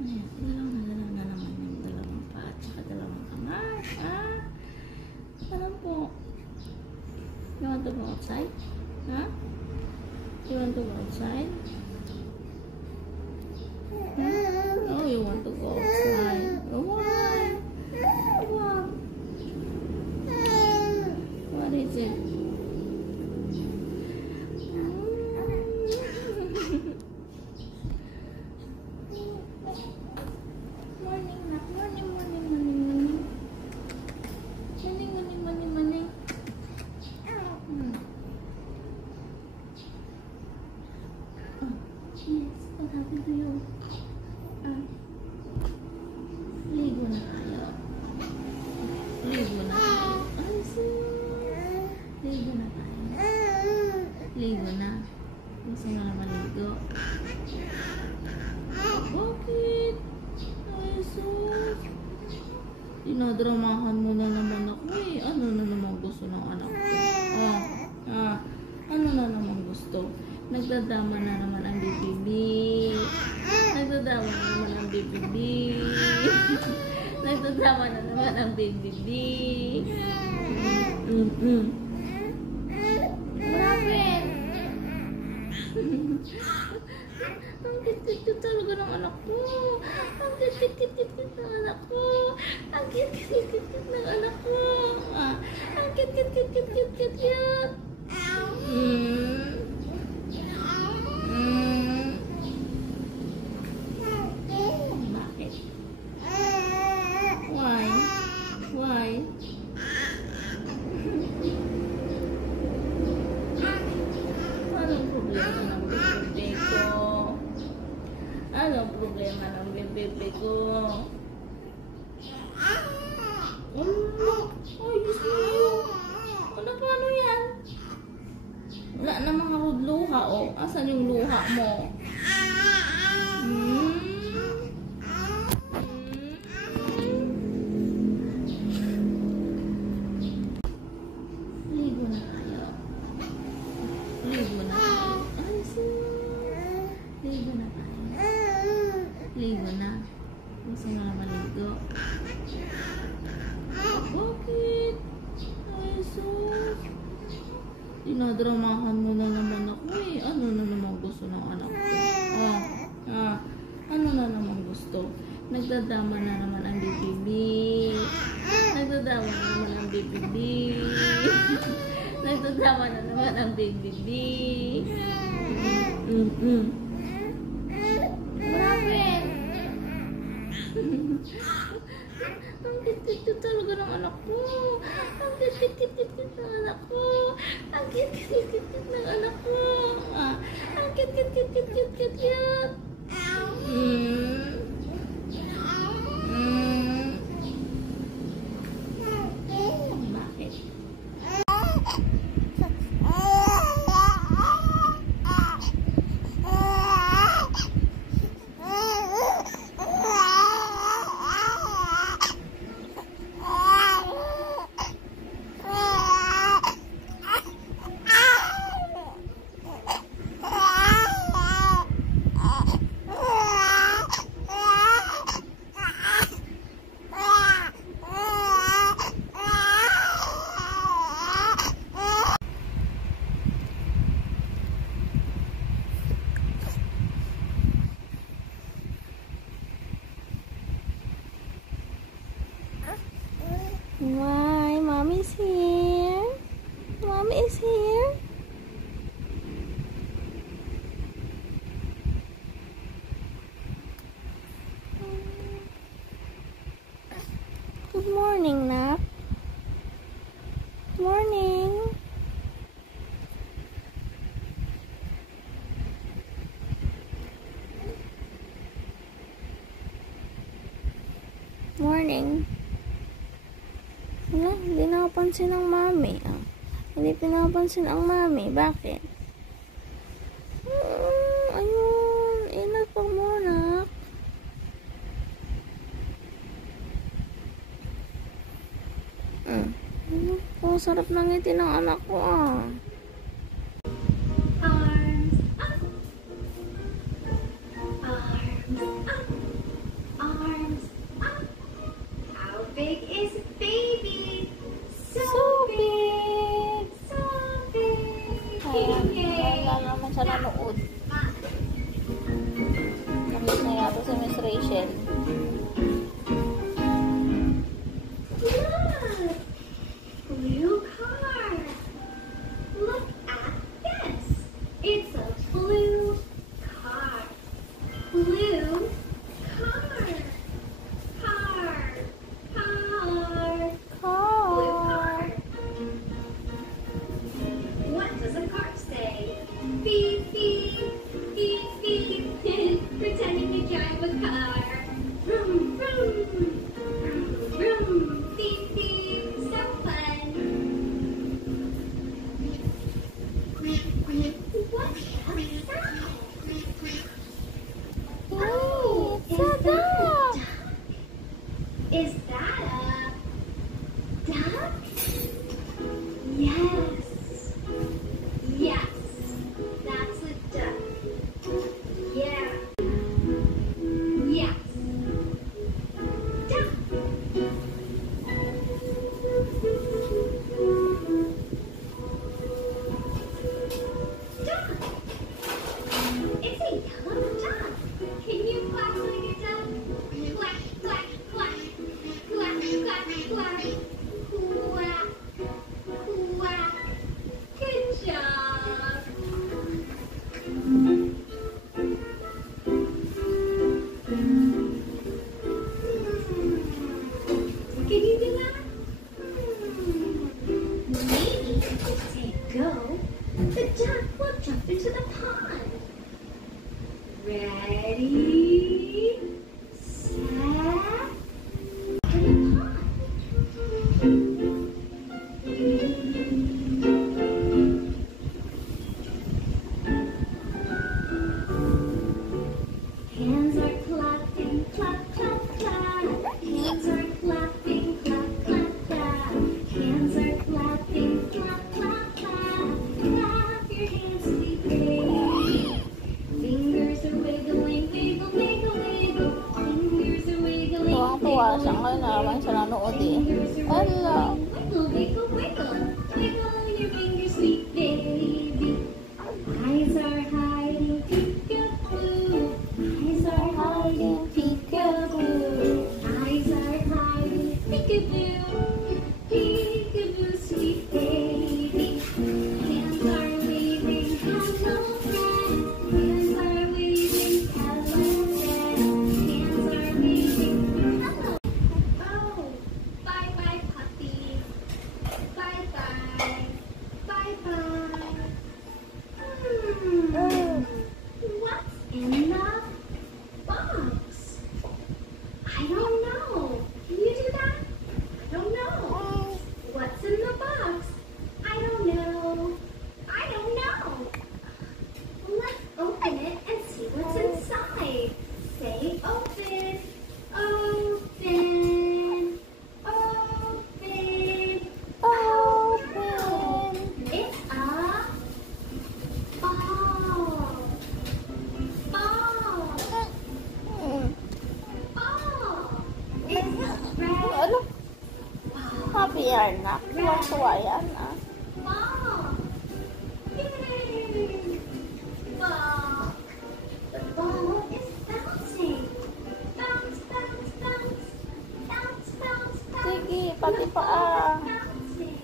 Ayan, dalaw na naman yung dalawang paa at saka dalawang kamay. Alam po. You want to go outside? Huh? You want to go outside? Oh, you want to go outside? Why? What is it? Yes, what happened to you? Ligo na kayo. Ligo na kayo. Ay, sis. Ligo na tayo. Ligo na. Gusto mo na maligo? Bakit? Ay, sus. Dinadramahan mo na naman ako eh. Ano na naman gusto ng anak ko? Ano na naman gusto? Nagdadama na naman ang bibibi. Nagdadama na naman ang bibibi. Nagdadama na naman ang bibibi. Grabe. Ang kit-kit talaga ng anak ko. Ang kit-kit ng anak ko. Ang kit-kit ng anak ko. Ang kit-kit. Bakit? Why? Anong problema ng bebe ko? Anong problema ng bebe ko? Ay, Diyos mo. Paano yan? Wala namang ako luha, oh. Asan yung luha mo? Ligo na kayo. Ligo na kayo. Ay, sis. Ligo na kayo. Ligo na. Gusto mo na maligo? Bakit? Ay, sus. Dinadramahan mo na naman ako eh. Ano na naman gusto ng anak ko? Ano na naman gusto? Nagdadama na naman ang bibibi. Nagdadama na naman ang bibibi. Nagdadama na naman ang bibibi. Grabe. Ang kit-kit talaga ng anak ko. Ang kit-kit ng anak ko. Ang kit-kit ng anak ko. Ang kit-kit. Bakit? Why? Mommy's here. Mommy is here. Good morning, Nap. Morning. Morning. Wala, hindi nakapansin ang mami. Hindi pinapansin ang mami. Bakit? Ayun. Inat pa muna. Oh, sarap ng ngiti ng anak ko, Arms up. Arms up. Rachel. Look! Blue car! Look at this! It's a blue car. Blue car. Car. Car. Blue car. What does a car say? Beep, beep, beep, beep. Pretending to drive a car. Vroom, vroom. Vroom, vroom. Beep, beep. So fun. What's that sound? Oh, It's a dog. Is that a duck? Yes. Yes. That's a duck. Yeah. Yes. Duck. Duck. It's a yellow duck. Can you quack like a duck? Quack, quack, quack. Quack, quack, quack. Quack, quack. Good job. Can you do that? Maybe if you say go, the duck will jump into the pond. Ready, set, in the pond. Hands are clapping, clap, clap, clap. Hands are clapping, clap, clap, clap. Hands are clapping, clap, clap, clap. Clap your hands, sweet baby. Fingers are wiggling, wiggle, wiggle, wiggle. Fingers are wiggling, Tuwang-tuwa siya wiggle, ngayon na habang siya nanood eh. Fingers are Hello. wiggling, wiggle, wiggle, wiggle. Wiggle your fingers, sweet baby. Eyes are hiding, peekaboo. Eyes are hiding, peekaboo. Eyes are hiding, peekaboo. Peekaboo, sweet baby. Hands are waving, hello friend. Hands are waving, hello friend. Hands are waving, hello. Oh, bye bye puppy. Bye bye. Bye bye. What's in the box? I don't know. Can you do that? I don't know. What's in the box? I don't know. I don't know. Let's open it and see what's inside. Say open. Open. Open. Oh no. It's a ball. Ball. Ball. It's red. Ano? Ball. Happy yan na. Tuwang-tuwa yan ah. Ball. Yay. Ball. The ball is bouncing. Bounce, bounce, bounce. Bounce, bounce, bounce. Sige, pati paa. Bouncing.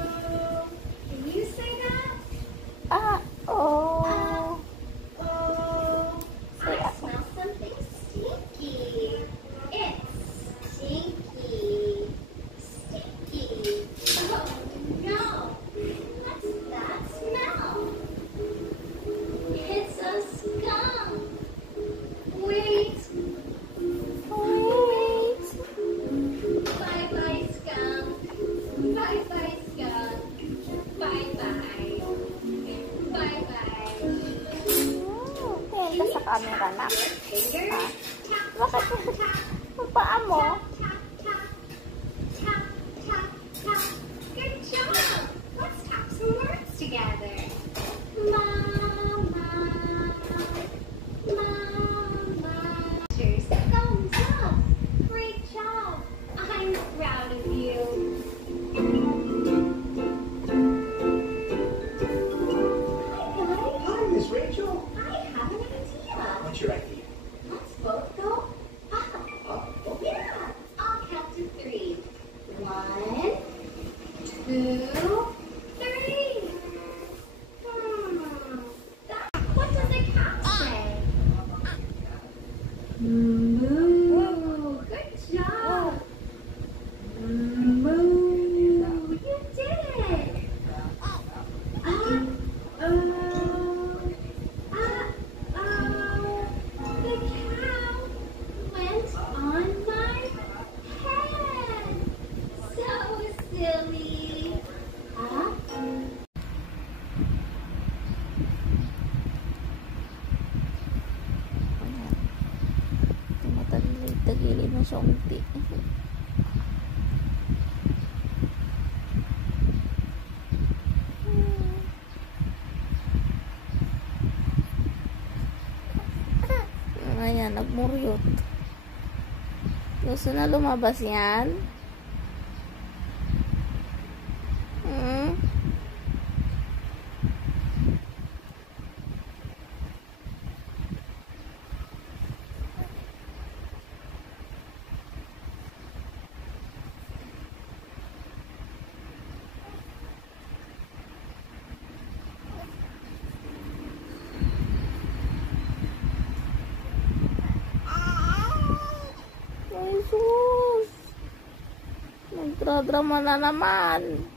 Can you say that? Ah, oh. Oh, I smell something stinky. It's stinky. Stinky. Oh no. What's that smell? It's a skunk. Wait. Wait. Bye bye skunk. Bye bye skunk. Bye bye. Bye bye. Kaya sa camera na. Fingers. Tap, Bakit? tap, tap. Ang paa mo? Tap, tap, tap, tap, tap. Good job. Let's tap some words together. Mama, mama. Cheers, thumbs up. Great job. I'm proud of you. 2, 3. What does a cat say? Moo. Good job. Moo. You did it. The cow went on my head. So silly. Tumatagilid na siya unti. Ayan, nagmuryot. Gusto na lumabas yan? Ay, sus! Nagdradrama na naman.